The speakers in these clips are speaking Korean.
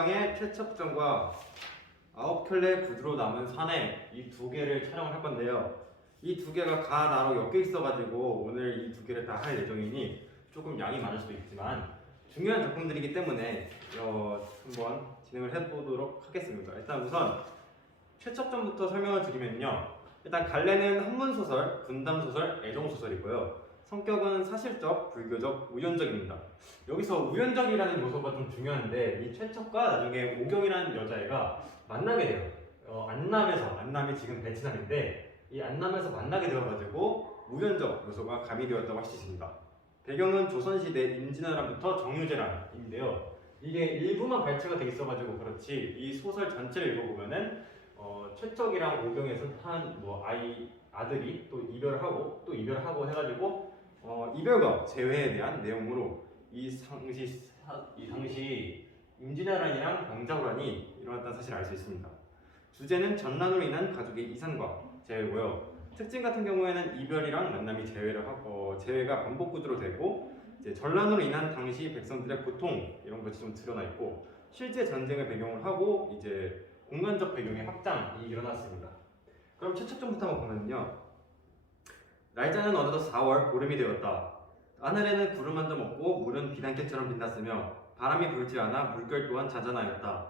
대왕의 최첩전과 9켤레 구두로 남은 산에 이 두 개를 촬영을 할 건데요. 이 두 개가 가나로 엮여 있어가지고 오늘 이 두 개를 다 할 예정이니 조금 양이 많을 수도 있지만 중요한 작품들이기 때문에 한번 진행을 해보도록 하겠습니다. 일단 우선 최첩전부터 설명을 드리면요. 일단 갈래는 한문소설, 분담소설, 애정소설이고요. 성격은 사실적, 불교적, 우연적입니다. 여기서 우연적이라는 요소가 좀 중요한데 이 최첩과 나중에 오경이라는 여자애가 만나게 돼요. 안남이 지금 베트남인데 이 안남에서 만나게 되어가지고 우연적 요소가 가미되었다고 할 수 있습니다. 배경은 조선시대 임진왜란부터 정유재란인데요. 이게 일부만 발췌가 돼 있어가지고 그렇지 이 소설 전체를 읽어보면은 최척이랑 오경에서 아들이 또 이별하고 해가지고 이별과 재회에 대한 내용으로 이 당시 임진왜란이랑 병자호란이 일어났다는 사실을 알 수 있습니다. 주제는 전란으로 인한 가족의 이산과 재회고요. 특징 같은 경우에는 이별이랑 만남이 재회가 반복 구조로 되고 이제 전란으로 인한 당시 백성들의 고통 이런 것이 좀 드러나 있고 실제 전쟁을 배경으로 하고 이제 공간적 배경의 확장이 일어났습니다. 그럼 최초점부터 한번 보면요. 날짜는 어느덧 4월 보름이 되었다. 하늘에는 구름 한 점 없고 물은 비단결처럼 빛났으며 바람이 불지 않아 물결 또한 잔잔하였다.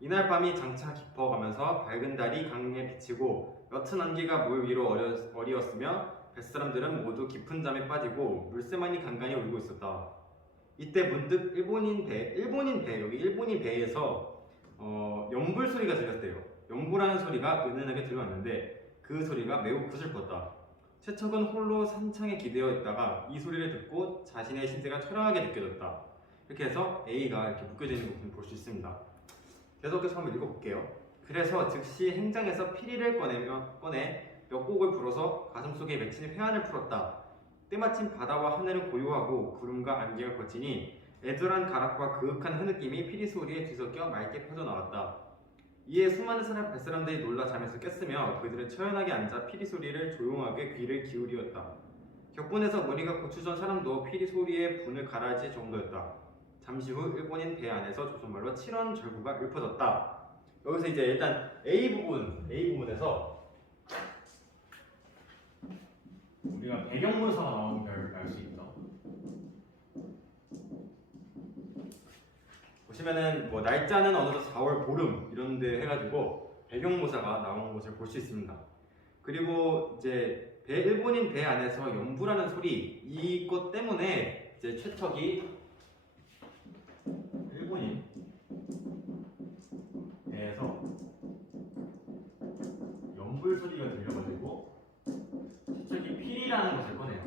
이날 밤이 장차 깊어가면서 밝은 달이 강에 비치고 옅은 안개가 물 위로 어리었으며 뱃사람들은 모두 깊은 잠에 빠지고 물새만이 간간히 울고 있었다. 이때 문득 일본인 배에서 연불 소리가 들렸대요. 연불하는 소리가 은은하게 들려왔는데 그 소리가 매우 구슬펐다. 최척은 홀로 산창에 기대어 있다가 이 소리를 듣고 자신의 신세가 초라하게 느껴졌다. 이렇게 해서 A가 이렇게 묶여져 있는 부분을 볼 수 있습니다. 계속해서 한번 읽어볼게요. 그래서 즉시 행장에서 피리를 꺼내 몇 곡을 불어서 가슴속에 맺힌 회한을 풀었다. 때마침 바다와 하늘은 고요하고 구름과 안개가 거치니 애절한 가락과 그윽한 흐느낌이 피리 소리에 뒤섞여 맑게 퍼져나왔다. 이에 수많은 뱃사람들이 놀라 잠에서 깼으며 그들은 처연하게 앉아 피리 소리를 조용하게 귀를 기울이었다. 격분해서 머리가 고추던 사람도 피리 소리에 분을 가라앉을 정도였다. 잠시 후 일본인 배 안에서 조선말로 7원 절구가 읊어졌다. 여기서 이제 일단 A 부분에서 우리가 배경문서가 나오는 걸 알 수 있죠. 보시면은 날짜는 어느덧 4월 보름 이런데 해가지고 배경문서가 나오는 것을 볼 수 있습니다. 그리고 이제 일본인 배 안에서 연부라는 소리 이것 때문에 이제 최척이 일본인 배에서 연불 소리가 들려가지고 최척이 피리라는 것을 꺼내요.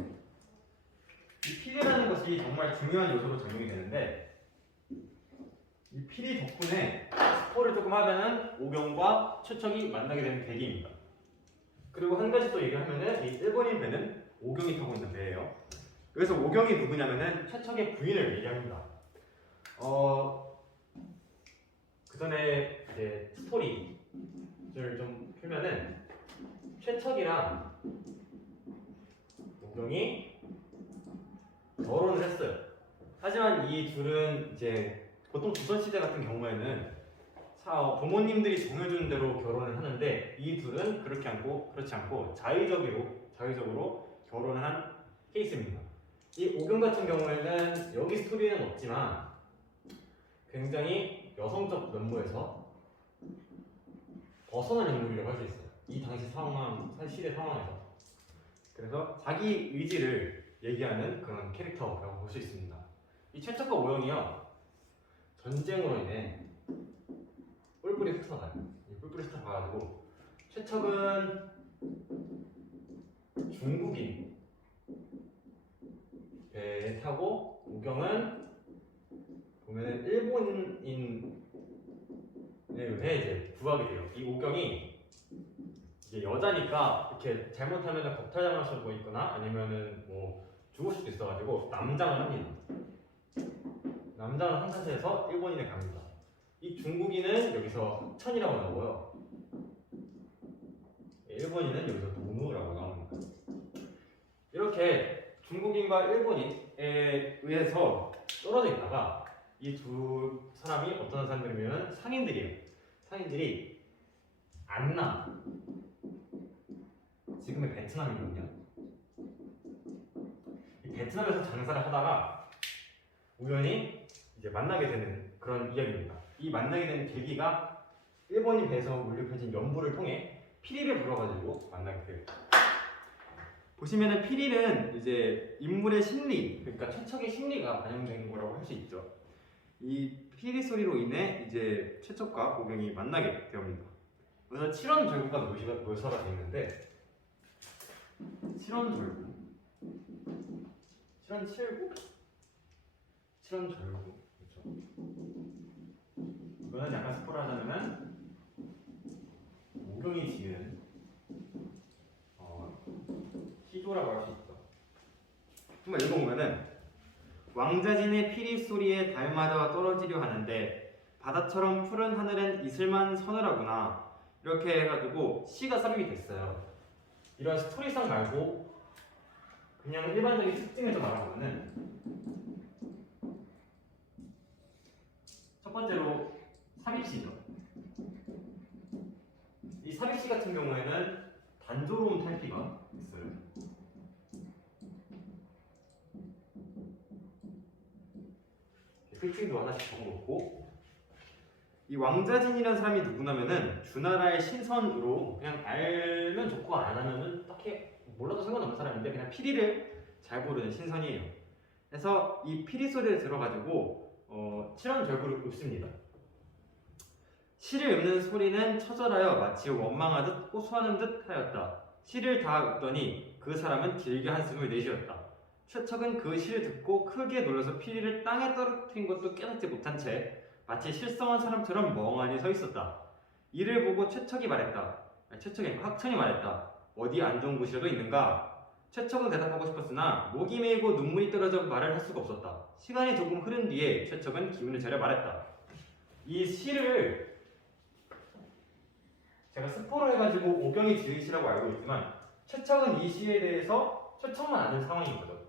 이 피리라는 것이 정말 중요한 요소로 작용이 되는데 이 피리 덕분에 스포를 조금 하면은 오경과 최척이 만나게 되는 계기입니다. 그리고 한 가지 또 얘기하면은 이 일본인 배는 오경이 타고 있는 배예요. 그래서 오경이 누구냐면은 최척의 부인을 얘기합니다. 그 전에 이제 스토리를 좀 풀면은 최척이랑 오경이 결혼을 했어요. 하지만 이 둘은 이제 보통 조선시대 같은 경우에는 부모님들이 정해주는 대로 결혼을 하는데 이 둘은 그렇지 않고 자의적으로 결혼을 한 케이스입니다. 이 오경 같은 경우에는 여기 스토리에는 없지만 굉장히 여성적 면모에서 벗어난 인물이라고 할 수 있어요. 이 당시 시대 상황에서. 그래서 자기 의지를 얘기하는 그런 캐릭터라고 볼 수 있습니다. 이 최척과 오영이요. 전쟁으로 인해 뿔뿔이 흩어나요. 이 뿔뿔이 흩어가지고 최척은 중국인 배에 타고 오경은 보면은 일본인에 의해 이제 구하게 돼요. 이 오경이 이제 여자니까 이렇게 잘못하면 겁탈당할 수도 있거나 아니면은 죽을 수도 있어가지고 남장을 합니다. 남장을 한 상태에서 일본인에 갑니다. 이 중국인은 여기서 흑천이라고 나오고요. 일본인은 여기서 노무라고 나옵니다. 이렇게 중국인과 일본인에 의해서 떨어져 있다가 이 두 사람이 어떤 사람들이면 상인들이에요. 상인들이 안남, 지금의 베트남이거든요. 이 베트남에서 장사를 하다가 우연히 이제 만나게 되는 그런 이야기입니다. 이 만나게 되는 계기가 일본인 배에서 물류해진 연부를 통해 피리를 불러가지고 만나게 돼요. 보시면은 피리는 이제 인물의 심리, 그러니까 최척의 심리가 반영된 거라고 할 수 있죠. 이 피리 소리로 인해 이제 최척과 고경이 만나게 되옵니다. 그래서 칠원절구가 묘사가 되어 있는데 칠원절구, 칠원칠구, 칠원절구, 그렇죠. 이거는 약간 스포를 하자면은 오경이 지은 시조라고 할 수 있죠. 한번 읽어보면은 왕자진의 피리 소리에 달마다 떨어지려 하는데 바다처럼 푸른 하늘엔 이슬만 서늘하구나 이렇게 해가지고 시가 삽입이 됐어요. 이런 스토리성 말고 그냥 일반적인 특징을 좀 알아보면은 첫 번째로 삽입시죠. 이 삽입시 같은 경우에는 단조로움 탈피가 있어요. 필칭도 하나씩 적어놓고, 이 왕자진이라는 사람이 누구냐면은 주나라의 신선으로 그냥 알면 좋고 안 하면은 딱히 몰라도 상관없는 사람인데 그냥 피리를 잘 부르는 신선이에요. 그래서 이 피리 소리를 들어가지고 칠원절구를 읊습니다. 시를 읊는 소리는 처절하여 마치 원망하듯 호소하는 듯 하였다. 시를 다 읊더니 그 사람은 길게 한숨을 내쉬었다. 최척은 그 시를 듣고 크게 놀라서 피리를 땅에 떨어뜨린 것도 깨닫지 못한 채 마치 실성한 사람처럼 멍하니 서 있었다. 이를 보고 최척이 말했다. 최척이 학천이 말했다. 어디 안 좋은 곳이라도 있는가? 최척은 대답하고 싶었으나 목이 메이고 눈물이 떨어져 말을 할 수가 없었다. 시간이 조금 흐른 뒤에 최척은 기운을 차려 말했다. 이 시를 제가 스포를 해가지고 오경이 지은 시라고 알고 있지만 최척은 이 시에 대해서 최척만 아는 상황인 거죠.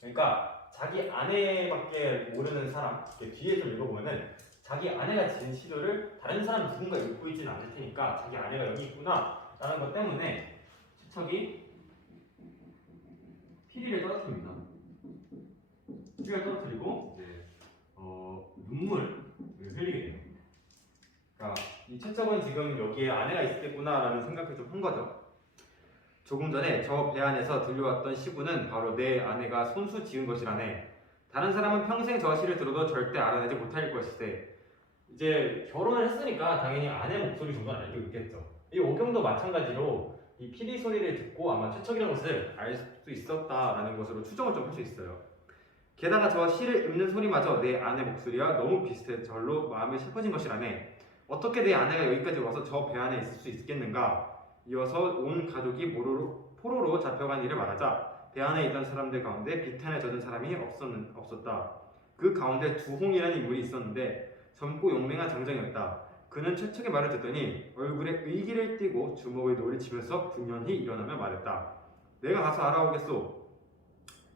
그러니까 자기 아내밖에 모르는 사람, 뒤에 좀 읽어보면은 자기 아내가 지은 시도를 다른 사람 누군가 읽고 있지는 않을 테니까 자기 아내가 여기 있구나 라는 것 때문에 최척이 피리를 떨어뜨립니다. 피리를 떨어뜨리고 이제 눈물을 흘리게 돼요. 그러니까 이 최척은 지금 여기에 아내가 있었겠구나 라는 생각을 좀 한 거죠. 조금 전에 저 배 안에서 들려왔던 시구는 바로 내 아내가 손수 지은 것이라네. 다른 사람은 평생 저 시를 들어도 절대 알아내지 못할 것이세. 이제 결혼을 했으니까 당연히 아내 목소리 정도는 알고 있겠죠. 이 오경도 마찬가지로 이 피리 소리를 듣고 아마 최척이라는 것을 알 수 있었다라는 것으로 추정을 좀 할 수 있어요. 게다가 저 시를 읊는 소리마저 내 아내 목소리와 너무 비슷해 절로 마음이 슬퍼진 것이라네. 어떻게 내 아내가 여기까지 와서 저 배 안에 있을 수 있겠는가? 이어서 온 가족이 포로로 잡혀간 일을 말하자 배 안에 있던 사람들 가운데 비탄에 젖은 사람이 없었다. 그 가운데 두홍이라는 인물이 있었는데 젊고 용맹한 장정이었다. 그는 최척의 말을 듣더니 얼굴에 의기를 띠고 주먹을 노리치면서 분연히 일어나며 말했다. 내가 가서 알아오겠소.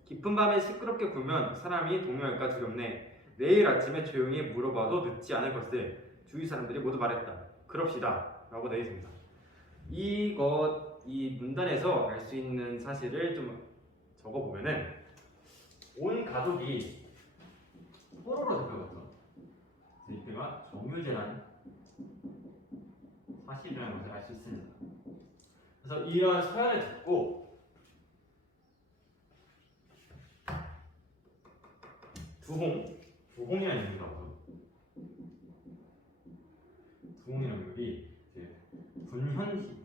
깊은 밤에 시끄럽게 굴면 사람이 동요할까 두렵네. 내일 아침에 조용히 물어봐도 늦지 않을 것을 주위 사람들이 모두 말했다. 그럽시다 라고 되어 있습니다. 이 문단에서 알 수 있는 사실을 좀 적어보면은 온 가족이 포로로 잡혀갔죠. 이때가 정유재라는 사실이라는 것을 알 수 있습니다. 그래서 이런 서연을 듣고 두홍이라는 인물이 나오죠. 두홍이라는 인물이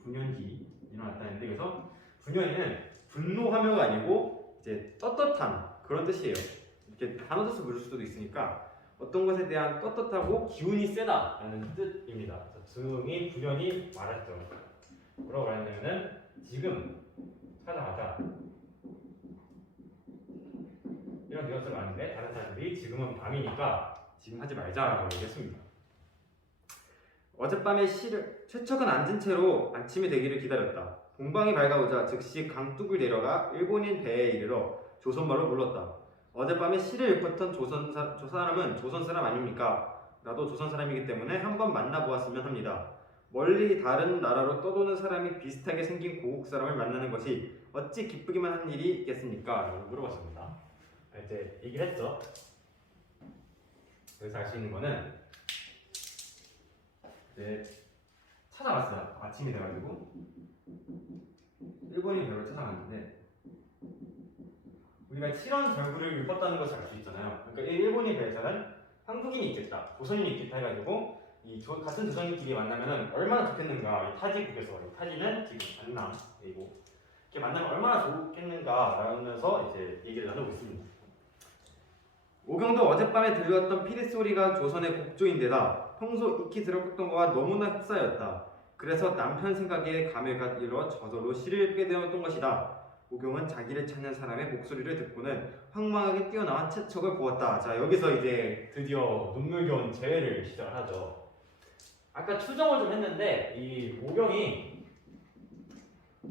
분연히 일어났다는데, 그래서 분연히는 분노하며가 아니고 이제 떳떳한 그런 뜻이에요. 이렇게 단어 뜻을 부를 수도 있으니까 어떤 것에 대한 떳떳하고 기운이 세다라는 뜻입니다. 두홍이 분연히 말했죠. 뭐라고 말했냐면은 지금 찾아가자. 이런 뉘앙스를 아는데 다른 사람들이 지금은 밤이니까 지금 하지 말자라고 얘기했습니다. 어젯밤에 최척은 앉은 채로 아침이 되기를 기다렸다. 동방이 밝아오자 즉시 강둑을 내려가 일본인 배에 이르러 조선말로 물렀다. 어젯밤에 시를 읊었던 저 사람은 조선 사람 아닙니까? 나도 조선 사람이기 때문에 한번 만나보았으면 합니다. 멀리 다른 나라로 떠도는 사람이 비슷하게 생긴 고국 사람을 만나는 것이 어찌 기쁘기만 한 일이 있겠습니까? 라고 물어봤습니다. 이제 얘기를 했죠. 여기서 알 수 있는 거는 이제 찾아갔어요. 아침이 돼가지고 일본인 배우를 찾아갔는데 우리가 칠원 절구를 읊었다는 것을 알 수 있잖아요. 그러니까 일본인 배에서는 한국인이 있겠다, 조선인이 있겠다 해가지고 같은 조선인끼리 만나면 얼마나 좋겠는가. 이 타지국에서, 타지는 지금 전남이고 이렇게 만나면 얼마나 좋겠는가 라면서 이제 얘기를 나누고 있습니다. 오경도 어젯밤에 들렸던 피리 소리가 조선의 곡조인데다 평소 익히 들었던 것과 너무나 흡사였다. 그래서 남편 생각에 감회가 일어 저절로 시를 읽게 되었던 것이다. 오경은 자기를 찾는 사람의 목소리를 듣고는 황망하게 뛰어나와 채척을 보았다. 자, 여기서 이제 드디어 눈물겨운 재회를 시작하죠. 아까 추정을 좀 했는데 이 오경이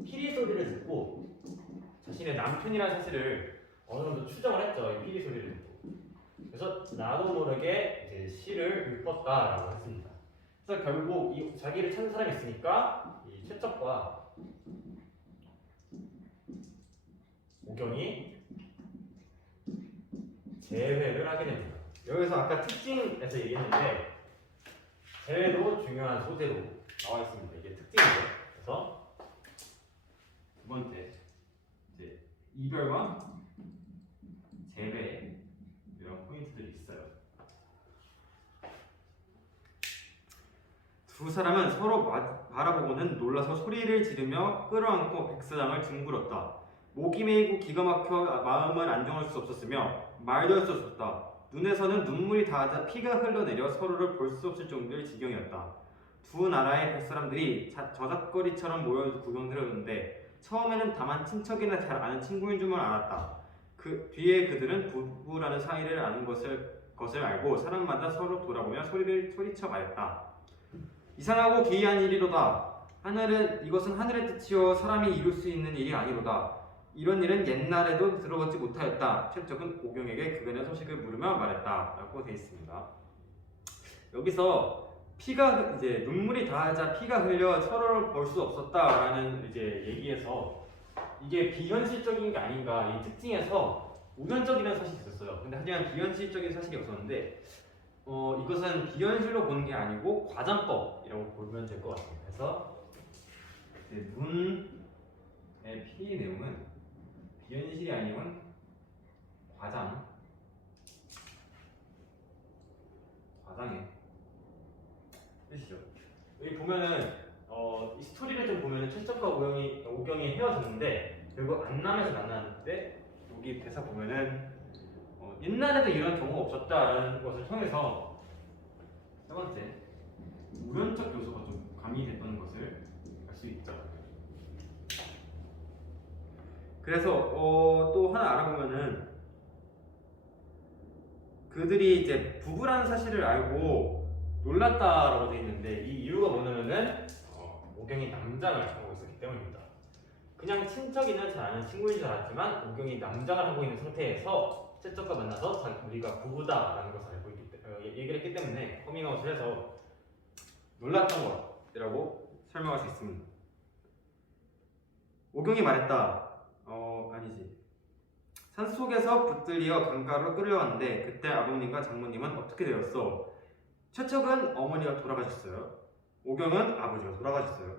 피리 소리를 듣고 자신의 남편이라는 사실을 어느 정도 추정을 했죠. 이 피리 소리를 듣고. 그래서 나도 모르게 이제 시를 읊었다라고 했습니다. 그래서 결국 이 자기를 찾는 사람이 있으니까 이 채척과 오경이 재회를 하게 됩니다. 여기서 아까 특징에서 얘기했는데 재회도 중요한 소재로 나와 있습니다. 이게 특징이죠. 그래서 두 번째 이제 이별과 재회 이런 포인트들이 있어요. 두 사람은 서로 바라보고는 놀라서 소리를 지르며 끌어안고 백사장을 둥글었다. 목이 메이고 기가 막혀 마음을 안정할 수 없었으며 말도 할 수 없었다. 눈에서는 눈물이 닿아 피가 흘러내려 서로를 볼 수 없을 정도의 지경이었다. 두 나라의 뱃사람들이 저작거리처럼 모여 구경들었는데 처음에는 다만 친척이나 잘 아는 친구인 줄만 알았다. 그 뒤에 그들은 부부라는 사이를 아는 것을 알고 사람마다 서로 돌아보며 소리쳐 말했다. 이상하고 기이한 일이로다. 이것은 하늘의 뜻이요 사람이 이룰 수 있는 일이 아니로다. 이런 일은 옛날에도 들어보지 못하였다. 최적은 오경에게 그간의 소식을 물으며 말했다. 라고 되어 있습니다. 여기서 이제 눈물이 닿자 피가 흘려 서로를 볼 수 없었다라는 이제 얘기에서 이게 비현실적인 게 아닌가. 이 특징에서 우연적이라는 사실이 있었어요. 근데 하지만 비현실적인 사실이 없었는데 이것은 비현실로 보는 게 아니고 과장법이라고 보면 될 것 같아요. 그래서 눈의 피 내용은 비현실이 아니면 과장의 뜻이죠. 여기 보면은 이 스토리를 좀 보면은 최적과 오경이 헤어졌는데 결국 안남에서 만났는데 여기 대사 보면은 옛날에도 이런 경우가 없었다라는 것을 통해서 세 번째 우연적 요소가 좀 가미됐다는 것을 알 수 있죠. 그래서 또 하나 알아보면은 그들이 이제 부부라는 사실을 알고 놀랐다라고 되어 있는데 이 이유가 뭐냐면은 오경이 남장을 하고 있었기 때문입니다. 그냥 친척이나 잘 아는 친구인 줄 알았지만 오경이 남장을 하고 있는 상태에서 채척과 만나서 우리가 부부다라는 것을 알고 얘기를 했기 때문에 커밍아웃을 해서 놀랐던 것이라고 설명할 수 있습니다. 오경이 말했다. 아니지. 산속에서 붙들려 강가로 끌려왔는데 그때 아버님과 장모님은 어떻게 되었어? 최척은 어머니가 돌아가셨어요. 오경은 아버지가 돌아가셨어요.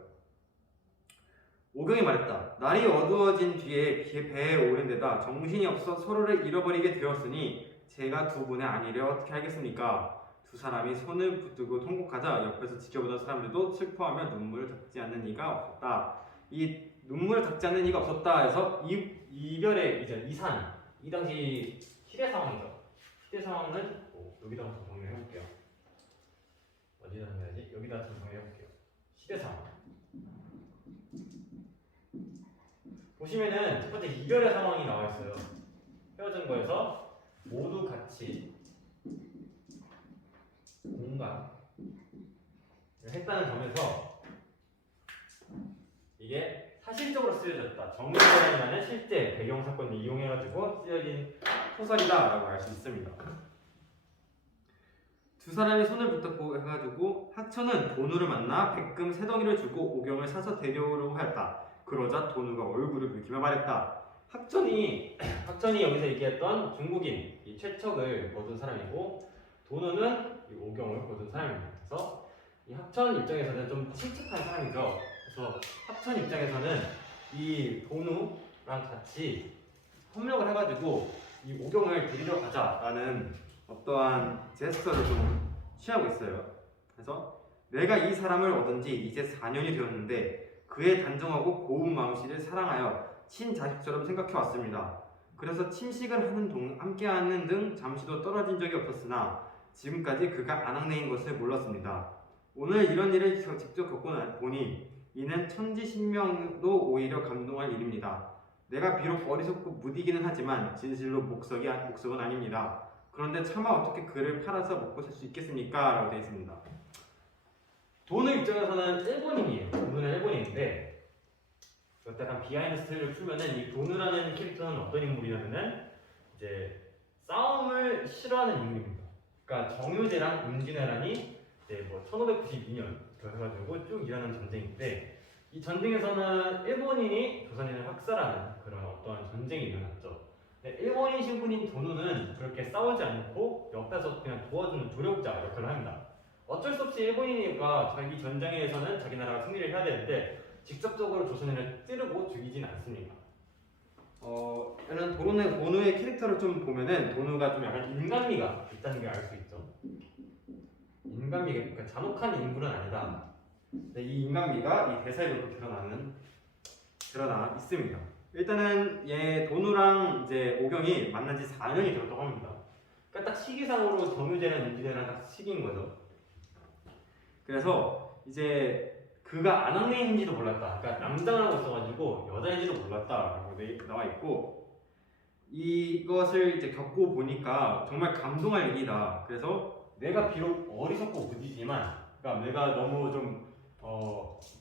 오경이 말했다. 날이 어두워진 뒤에 배에 오른 데다 정신이 없어 서로를 잃어버리게 되었으니 제가 두 분의 아니를 어떻게 알겠습니까? 두 사람이 손을 붙들고 통곡하자 옆에서 지켜보던 사람들도 슬퍼하며 눈물을 닦지 않는 이가 없었다. 이 눈물을 닦지 않는 이가 없었다 해서 이별의 이제 이산, 이 당시 시대 상황이죠. 시대 상황은 여기다가 좀 정리를 해볼게요. 어디다 정리하지? 여기다 좀 정리해볼게요. 시대 상황 보시면은 첫 번째 이별의 상황이 나와 있어요. 헤어진 거에서 모두 같이 공감을 했다는 점에서 이게 사실적으로 쓰여졌다. 정의라는 실제 배경 사건을 이용해가지고 쓰여진 소설이다라고 알 수 있습니다. 두 사람이 손을 붙잡고 해가지고 학천은 돈우를 만나 백금 세 덩이를 주고 오경을 사서 데려오려고 하였다. 그러자 돈우가 얼굴을 붉히며 말했다. 학천이 여기서 얘기했던 중국인 이 최척을 거둔 사람이고 돈우는 이 오경을 거둔 사람입니다. 그래서 이 학천 입장에서는 좀 칙칙한 사람이죠. 그래서 학천 입장에서는 이 돈우랑 같이 협력을 해가지고 이 오경을 데리러 가자라는 어떠한 제스처를 좀 취하고 있어요. 그래서 내가 이 사람을 얻은 지 이제 4년이 되었는데 그의 단정하고 고운 마음씨를 사랑하여 친자식처럼 생각해 왔습니다. 그래서 침식을 하는 함께하는 등 잠시도 떨어진 적이 없었으나 지금까지 그가 아낙네인 것을 몰랐습니다. 오늘 이런 일을 직접 겪고 보니 이는 천지신명도 오히려 감동할 일입니다. 내가 비록 어리석고 무디기는 하지만 진실로 목석은 아닙니다. 그런데 차마 어떻게 그를 팔아서 먹고 살 수 있겠습니까? 라고 되어 있습니다. 돈우 입장에서는 일본인이에요. 돈우는 일본인인데 약간 비하인드 스토리를 풀면은 이 돈우라는 캐릭터는 어떤 인물이냐면은 이제 싸움을 싫어하는 인물입니다. 그러니까 정유재랑 임진왜란이 이제 뭐 1592년 그래가지고 쭉 일어나는 전쟁인데 이 전쟁에서는 일본인이 조선인을 학살하는 그런 어떠한 전쟁이 일어났죠. 일본인 신분인 돈우는 그렇게 싸우지 않고 옆에서 그냥 도와주는 조력자 역할을 합니다. 어쩔 수 없이 일본인이가 자기 전쟁에서는 자기 나라가 승리를 해야 되는데 직접적으로 조선인을 찌르고 죽이진 않습니다. 이런 돈우의 캐릭터를 좀 보면은 돈우가 좀 약간 인간미가 있다는 걸 알 수 있죠. 인간미가 그러니까 잔혹한 인물은 아니다. 근데 이 인간미가 이 대사에 그렇게 드러나 있습니다. 일단은 돈우랑 이제 오경이 만난 지 4년이 되었다고 합니다. 그러니까 딱 시기상으로 정유재랑 임진왜랑 딱 시기인 거죠. 그래서 이제 그가 아낙네인지도 몰랐다. 그러니까 남장을 하고 있어가지고 여자인지도 몰랐다라고 나와 있고 이것을 이제 겪고 보니까 정말 감동할 일이다. 그래서 내가 비록 어리석고 무지지만, 그러니까 내가 너무 좀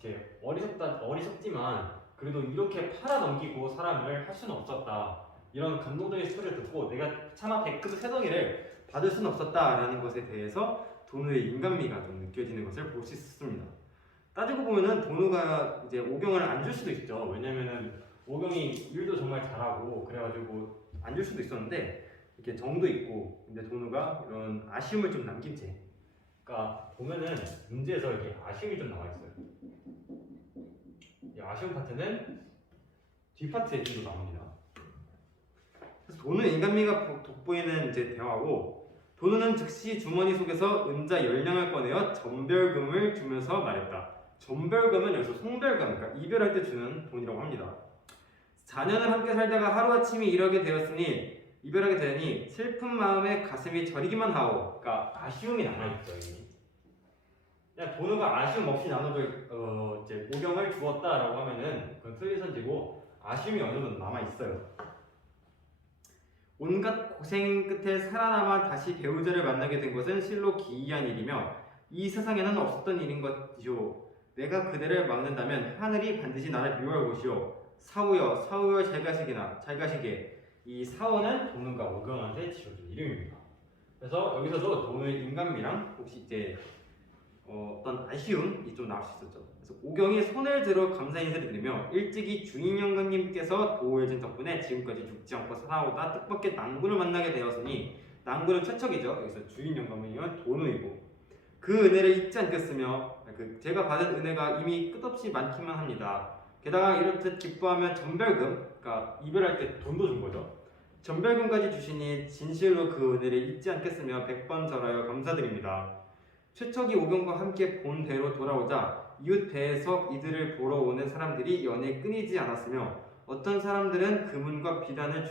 이렇게 어리석지만 그래도 이렇게 팔아넘기고 사람을 할 수는 없었다. 이런 감동적인 스토리를 듣고 내가 차마 백급 세덩이를 받을 수는 없었다라는 것에 대해서 돈우의 인간미가 좀 느껴지는 것을 볼 수 있었습니다. 따지고 보면은 돈우가 이제 오경을 안 줄 수도 있죠. 왜냐면은 오경이 일도 정말 잘하고 그래가지고 안 줄 수도 있었는데 이렇게 정도 있고 근데 돈우가 이런 아쉬움을 좀 남긴 채. 그러니까 보면은 문제에서 이렇게 아쉬움이 좀 나와 있어요. 이 아쉬운 파트는 뒤 파트에 좀 나옵니다. 그래서 돈우의 인간미가 돋보이는 이제 대화고 돈우는 즉시 주머니 속에서 은자 10냥을 꺼내어 전별금을 주면서 말했다. 전별금은 여기서 송별금, 그러니까 이별할 때 주는 돈이라고 합니다. 4년을 함께 살다가 하루아침에 이러게 되었으니 이별하게 되니 슬픈 마음에 가슴이 저리기만 하오. 그러니까 아쉬움이 남아있죠. 이미. 그냥 돈우가 아쉬움 없이 나눠줄 이제 오경을 주었다라고 하면은 그건 틀린 선지고 아쉬움이 어느 정도 남아있어요. 온갖 고생 끝에 살아남아 다시 배우자를 만나게 된 것은 실로 기이한 일이며 이 세상에는 없었던 일인 것이오. 내가 그대를 막는다면 하늘이 반드시 나를 미워할 것이오. 사우여 잘 가시게. 이 사우는 돈우가 오경한테 지어준 이름입니다. 그래서 여기서도 돈우의 인간미랑 혹시 이제 어떤 아쉬움이 좀 나올 수 있었죠. 그래서 오경이 손을 들어 감사 인사를 드리며 일찍이 중인영감님께서 도우해준 덕분에 지금까지 죽지 않고 살아오다 뜻밖의 난군을 만나게 되었으니 난군은 최척이죠. 여기서 주인영감님은 돈우이고 그 은혜를 잊지 않겠으며 제가 받은 은혜가 이미 끝없이 많기만 합니다. 게다가 이렇듯 기뻐하면 전별금, 그러니까 이별할 때 돈도 준 거죠. 전별금까지 주시니 진실로 그 은혜를 잊지 않겠으며 100번 절하여 감사드립니다. 최척이 오경과 함께 본대로 돌아오자 이웃 배에서 이들을 보러 오는 사람들이 연에 끊이지 않았으며 어떤 사람들은 금은과 비단을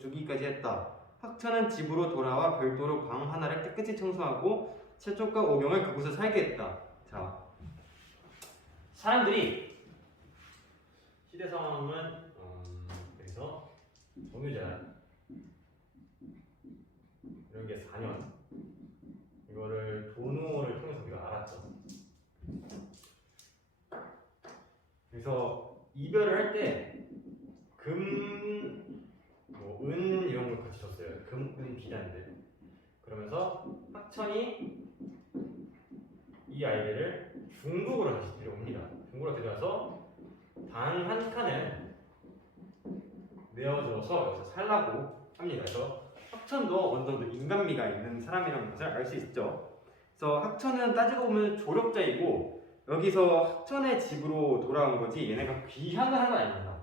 주기까지 했다. 학천은 집으로 돌아와 별도로 방 하나를 깨끗이 청소하고 최척과 오경을 그곳에 살게 했다. 자, 사람들이 시대 상황은 여기서 정유재 이런 게 4년 이거를 돈우를 통해서 우리가 알았죠. 그래서 이별을 할 때 금, 은 이런 걸 같이 줬어요. 금 그러면서 학천이 이 아이들을 중국으로 다시 데려옵니다. 중국으로 데려와서 단 한 칸을 내어줘서 여기서 살라고 합니다. 그래서 학천도 어느 정도 인간미가 있는 사람이라는 것을 알 수 있죠. 그래서 학천은 따지고 보면 조력자이고 여기서 학천의 집으로 돌아온 거지 얘네가 귀향을 한 건 아닙니다.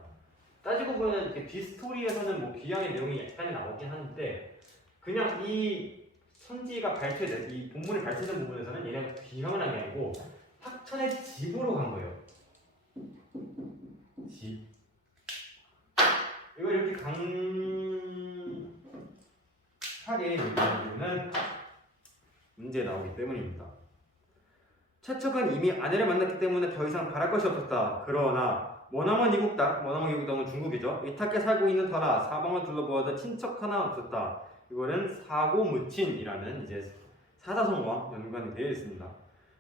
따지고 보면 이렇게 뒤스토리에서는 뭐 귀향의 내용이 약간 나오긴 하는데 그냥 이 선지가 발표된 이 본문이 발표된 부분에서는 얘네가 귀향을 한 게 아니고 학천의 집으로 간 거예요. 집. 이걸 이렇게 강하게 얘기하는 이유는 문제에 나오기 때문입니다. 최척은 이미 아내를 만났기 때문에 더 이상 바랄 것이 없었다. 그러나 머나먼 이국당, 머나먼 이국당은 중국이죠. 이탁에 살고 있는 터라 사방을 둘러보아도 친척 하나 없었다. 이거는 사고무친이라는 이제 사자성어와 연관이 되어 있습니다.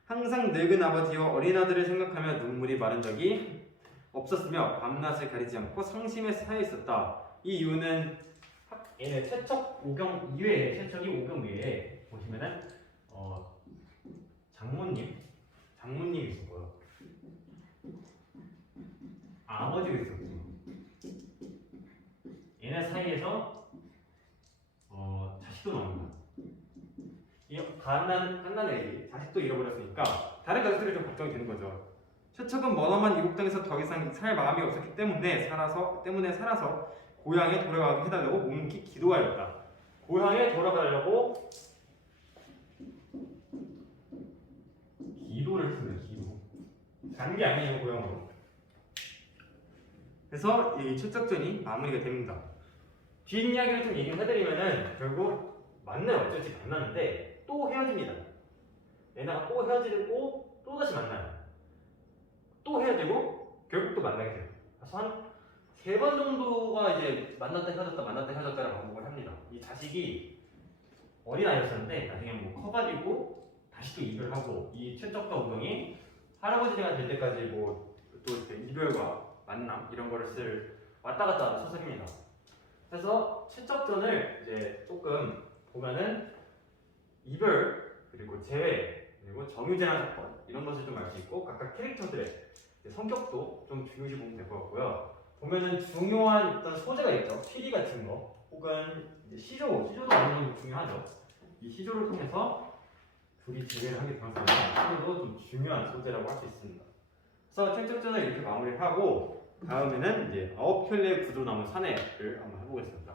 항상 늙은 아버지와 어린 아들을 생각하며 눈물이 마른 적이 없었으며 밤낮을 가리지 않고 성심에 쌓여 있었다. 이 이유는 얘네 최척 오경 이외에 최척이 오경 외에 보시면은 장모님이 있었고요. 아버지가 있었고 얘네 사이에서 자식도 나옵니다. 이 갓난 애기 자식도 잃어버렸으니까 다른 가족들이 좀 걱정이 되는 거죠. 최척은 머나먼 이국 땅에서 더 이상 살 마음이 없었기 때문에 살아서 고향에 돌아가게 해달라고 묵묵히 기도하였다. 고향에 돌아가려고 기도를 했습니다. 기도. 가는 게 아니에요 고향으로. 그래서 이 최척전이 마무리가 됩니다. 뒷이야기를 좀 얘기를 해드리면은 결국 만나요. 어쩔지 만나는데 또 헤어집니다. 얘네가 또 헤어지고 또 다시 만나요. 또 헤어지고 결국 또 만나게 돼요. 그래서 한 3번 정도가 이제 만났다 헤어졌다를 반복을 합니다. 이 자식이 어린아이였었는데 나중에 뭐 커가지고 다시 또 이별하고 이 최척과 우경이 할아버지가 될 때까지 뭐 또 이렇게 이별과 만남 이런 거를 쓸 왔다 갔다 하는 소설입니다. 그래서 최척전을 이제 조금 보면은 이별 그리고 재회 그리고 정유재난 사건 이런 것을 좀 알 수 있고 각각 캐릭터들의 성격도 좀 중요시 보면 될 것 같고요. 보면은 중요한 어떤 소재가 있죠. 피리 같은 거 혹은 이제 시조도 어느 정도 중요하죠. 이 시조를 통해서 둘이 재회를 하게 되었습니다. 시조도 좀 중요한 소재라고 할 수 있습니다. 그래서 최척전을 이렇게 마무리하고 다음에는 이제 9켤레의 구두로 남은 사내를 한번 해보겠습니다.